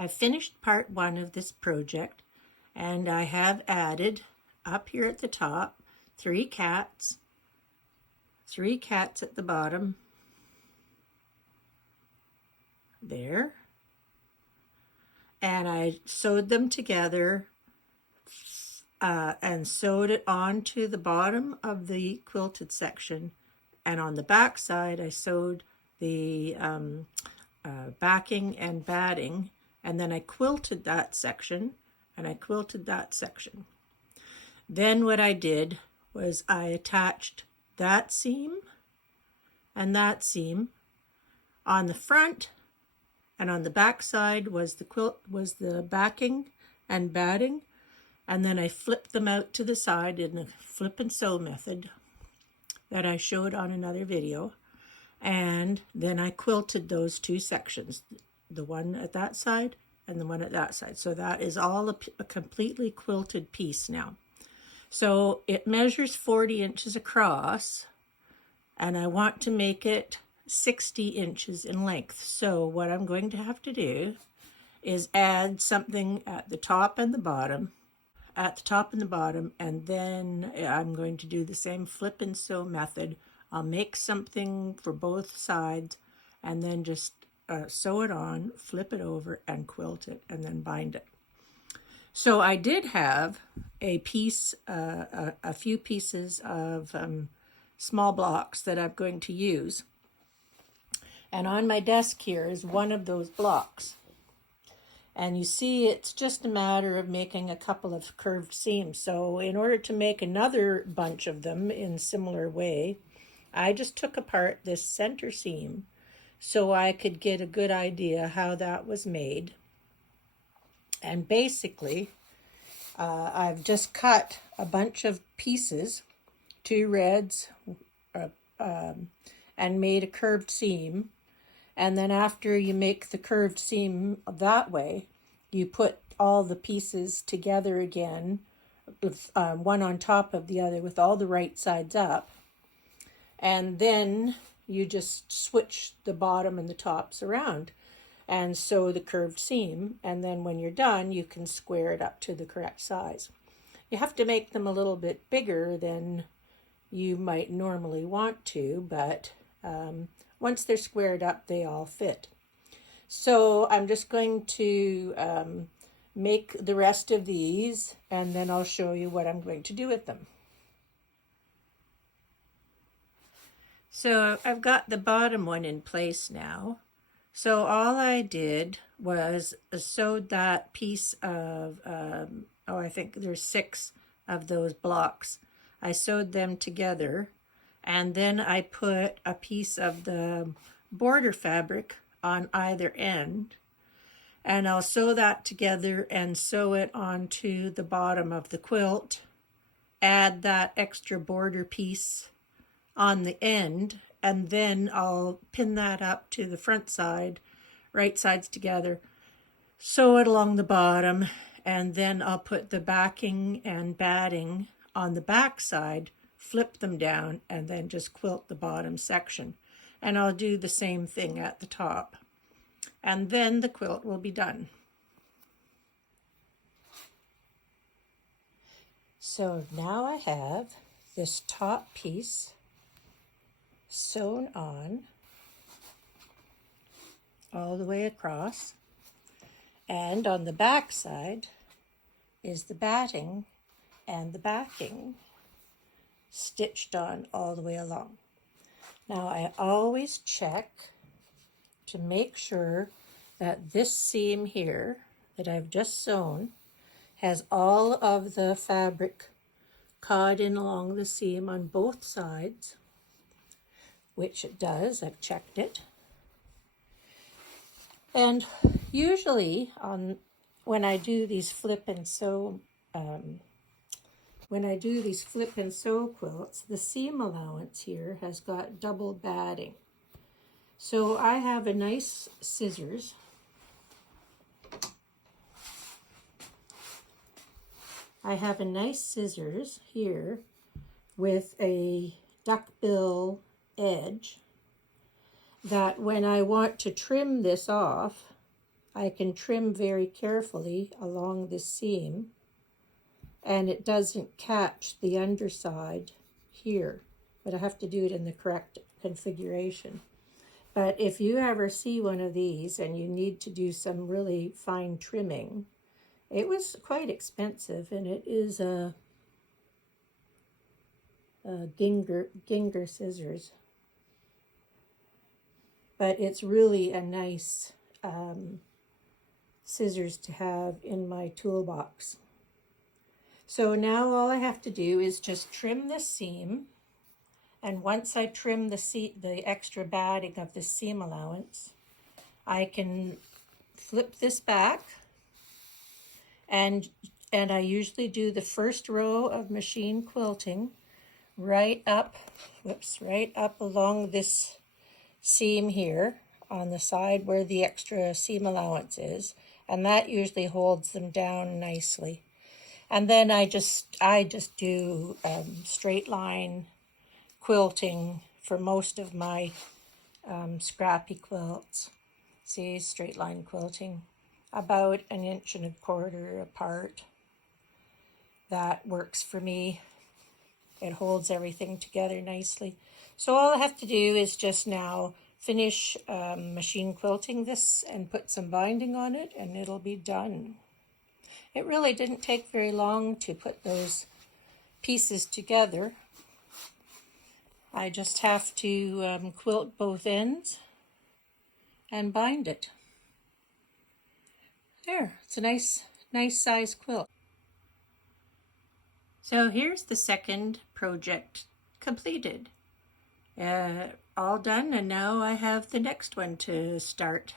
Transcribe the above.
I've finished part 1 of this project, and I have added up here at the top 3 cats at the bottom there, and I sewed them together and sewed it onto the bottom of the quilted section, and on the back side I sewed the backing and batting, and then I quilted that section and I quilted that section. Then what I did was I attached that seam and that seam on the front, and on the back side was the backing and batting, and then I flipped them out to the side in the flip and sew method that I showed on another video, and then I quilted those 2 sections, the one at that side and the one at that side. So that is all a completely quilted piece now. So it measures 40 inches across, and I want to make it 60 inches in length. So what I'm going to have to do is add something at the top and the bottom, and then I'm going to do the same flip and sew method. I'll make something for both sides and then just sew it on, flip it over, and quilt it, and then bind it. So I did have a piece, a few pieces of small blocks that I'm going to use. And on my desk here is one of those blocks. And you see, it's just a matter of making a couple of curved seams. So in order to make another bunch of them in a similar way, I just took apart this center seam so I could get a good idea how that was made. And basically, I've just cut a bunch of pieces, 2 reds, and made a curved seam. And then after you make the curved seam that way, you put all the pieces together again, one on top of the other with all the right sides up. And then you just switch the bottom and the tops around and sew the curved seam. And then when you're done, you can square it up to the correct size. You have to make them a little bit bigger than you might normally want to, but once they're squared up, they all fit. So I'm just going to make the rest of these, and then I'll show you what I'm going to do with them. So I've got the bottom one in place now. So all I did was sewed that piece of, I think there's 6 of those blocks. I sewed them together, and then I put a piece of the border fabric on either end, and I'll sew that together and sew it onto the bottom of the quilt, add that extra border piece on the end, and then I'll pin that up to the front side, right sides together, sew it along the bottom, and then I'll put the backing and batting on the back side, flip them down, and then just quilt the bottom section. And I'll do the same thing at the top. And then the quilt will be done. So now I have this top piece sewn on all the way across, and on the back side is the batting and the backing stitched on all the way along. Now I always check to make sure that this seam here that I've just sewn has all of the fabric caught in along the seam on both sides, which it does. I've checked it. And usually when I do these flip and sew quilts, the seam allowance here has got double batting. So I have a nice scissors. Here with a duckbill edge that when I want to trim this off, I can trim very carefully along the seam, and it doesn't catch the underside here, but I have to do it in the correct configuration. But if you ever see one of these and you need to do some really fine trimming, it was quite expensive, and it is a Ginger scissors. But it's really a nice scissors to have in my toolbox. So now all I have to do is just trim the seam. And once I trim the extra batting of the seam allowance, I can flip this back, and I usually do the first row of machine quilting right up along this seam here on the side where the extra seam allowance is, and that usually holds them down nicely. And then I just do straight line quilting for most of my scrappy quilts. See, straight line quilting, about 1.25 inches apart. That works for me. It holds everything together nicely. So all I have to do is just now finish machine quilting this and put some binding on it, and it'll be done. It really didn't take very long to put those pieces together. I just have to quilt both ends and bind it. There, it's a nice size quilt. So here's the second project completed. All done, and now I have the next one to start.